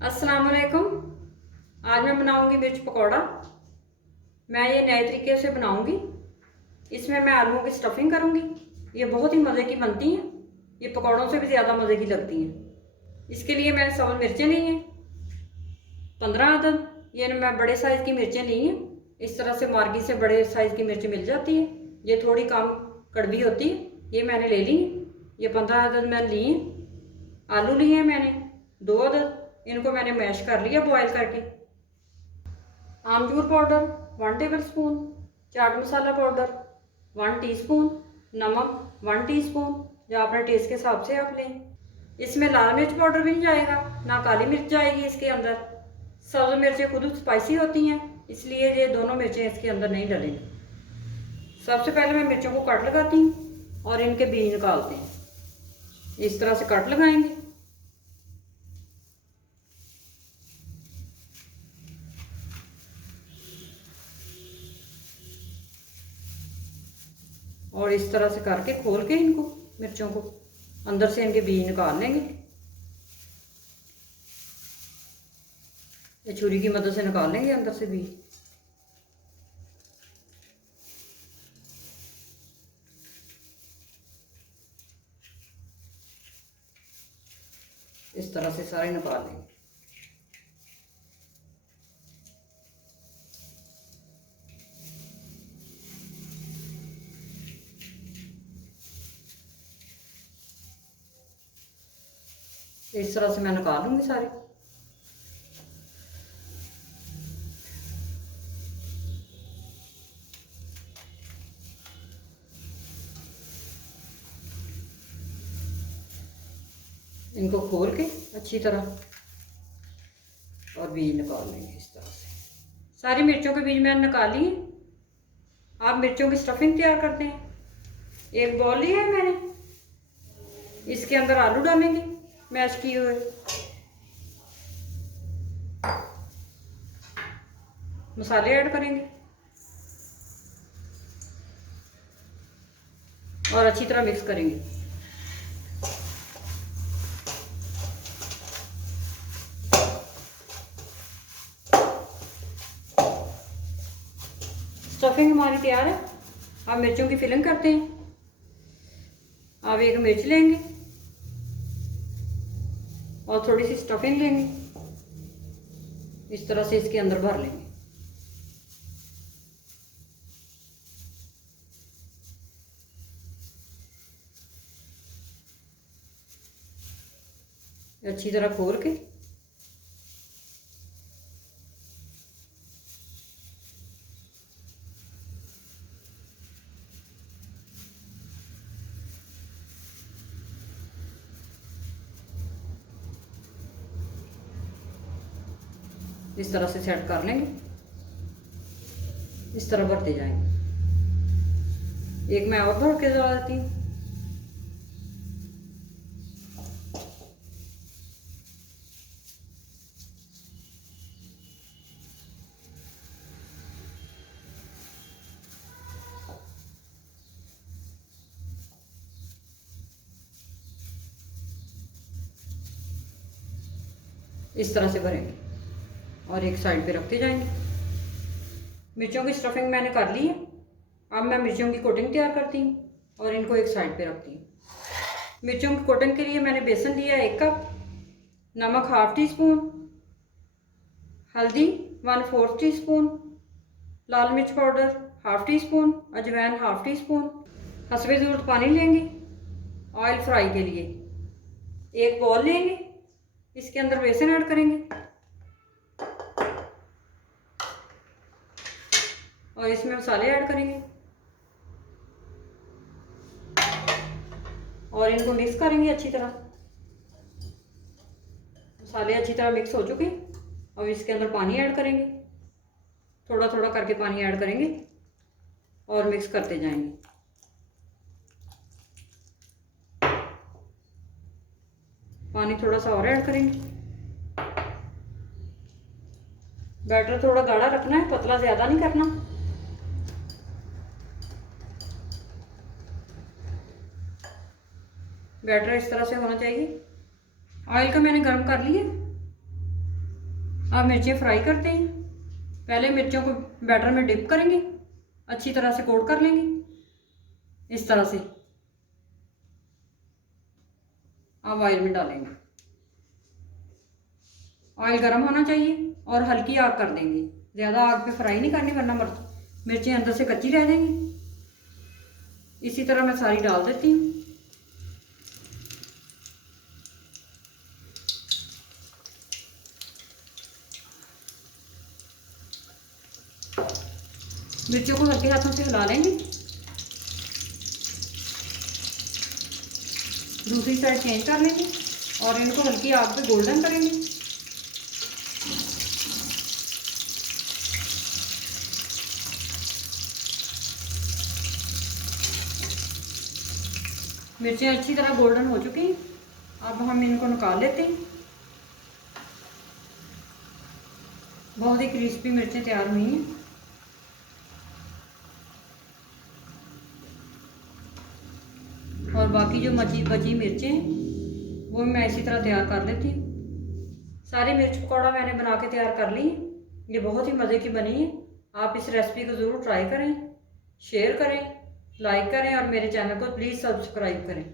अस्सलाम वालेकुम। आज मैं बनाऊंगी मिर्च पकौड़ा। मैं ये नए तरीके से बनाऊंगी। इसमें मैं आलूओं की स्टफिंग करूंगी। ये बहुत ही मज़े की बनती हैं। ये पकौड़ों से भी ज़्यादा मज़े की लगती हैं। इसके लिए मैंने सबल मिर्चें ली हैं 15 अदद। ये मैं बड़े साइज़ की मिर्चें ली हैं। इस तरह से मार्केट से बड़े साइज़ की मिर्च मिल जाती है। ये थोड़ी कम कड़वी होती है। ये मैंने ले ली। ये 15 अदद मैंने ली हैं। आलू लिए हैं मैंने 2 अदद। इनको मैंने मैश कर लिया बॉयल करके। आमचूर powder 1 table spoon, chaat masala powder 1 teaspoon, नमक 1 टीस्पून, जो अपने टेस्ट के हिसाब से आप लें। इसमें लाल मिर्च पाउडर भी नहीं जाएगा, ना काली मिर्च जाएगी इसके अंदर। सब्ज़ मिर्चें खुद स्पाइसी होती हैं, इसलिए ये दोनों मिर्चें इसके अंदर नहीं डलेंगी। सबसे पहले मैं मिर्चों को कट लगाती हूँ और इनके बीज निकालते हैं। इस तरह से कट लगाएंगे। और इस तरह से करके खोल के इनको मिर्चों को अंदर से इनके बीज निकाल लेंगे। ये छुरी की मदद से निकाल लेंगे अंदर से बीज। इस तरह से सारे निकाल लेंगे। इस तरह से मैं निकाल लूँगी सारे। इनको खोल के अच्छी तरह और बीज निकाल लेंगे इस तरह से। सारी मिर्चों के बीज मैंने निकाली है। आप मिर्चों की स्टफिंग तैयार करते हैं। एक बॉल लिया है मैंने, इसके अंदर आलू डालेंगे मैश किए हुए। मसाले ऐड करेंगे और अच्छी तरह मिक्स करेंगे। स्टफिंग हमारी तैयार है। अब मिर्चों की फिलिंग करते हैं। अब एक मिर्च लेंगे और थोड़ी सी स्टफिंग लेंगे। इस तरह से इसके अंदर भर लेंगे। अच्छी तरह खोल के इस तरह से सेट कर लेंगे। इस तरह भरते जाएंगे। एक मैं और भर के डाल देती हूँ। इस तरह से भरेंगे और एक साइड पे रखते जाएंगे। मिर्चों की स्टफिंग मैंने कर ली है। अब मैं मिर्चों की कोटिंग तैयार करती हूँ और इनको एक साइड पे रखती हूँ। मिर्चों की कोटिंग के लिए मैंने बेसन लिया 1 कप, नमक 1/2 टीस्पून, हल्दी 1/4 टीस्पून, लाल मिर्च पाउडर 1/2 टीस्पून, अजवाइन 1/2 टीस्पून। हसबे ज़रूरत पानी लेंगे ऑयल फ्राई के लिए। एक बॉल लेंगे, इसके अंदर बेसन ऐड करेंगे और इसमें मसाले ऐड करेंगे और इनको मिक्स करेंगे अच्छी तरह। मसाले अच्छी तरह मिक्स हो चुके हैं। अब इसके अंदर पानी ऐड करेंगे। थोड़ा थोड़ा करके पानी ऐड करेंगे और मिक्स करते जाएंगे। पानी थोड़ा सा और ऐड करेंगे। बैटर थोड़ा गाढ़ा रखना है, पतला ज़्यादा नहीं करना। बैटर इस तरह से होना चाहिए। ऑयल का मैंने गर्म कर लिया। अब मिर्चें फ्राई करते हैं। पहले मिर्चों को बैटर में डिप करेंगे, अच्छी तरह से कोट कर लेंगे इस तरह से। अब ऑयल में डालेंगे। ऑयल गर्म होना चाहिए और हल्की आग कर देंगे, ज़्यादा आग पे फ्राई नहीं करनी वरना मिर्चें अंदर से कच्ची रह जाएंगी। इसी तरह मैं सारी डाल देती हूँ। मिर्चों को हल्के हाथों से हिला लेंगे। दूसरी साइड चेंज कर लेंगे और इनको हल्की आग पे गोल्डन करेंगे। मिर्चें अच्छी तरह गोल्डन हो चुकी हैं। अब हम इनको निकाल लेते हैं। बहुत ही क्रिस्पी मिर्चें तैयार हुई हैं। और बाकी जो बची मिर्चें हैं वो मैं इसी तरह तैयार कर लेती हूँ। सारी मिर्च पकौड़ा मैंने बना के तैयार कर ली है। ये बहुत ही मज़े की बनी है। आप इस रेसिपी को ज़रूर ट्राई करें, शेयर करें, लाइक करें और मेरे चैनल को प्लीज़ सब्सक्राइब करें।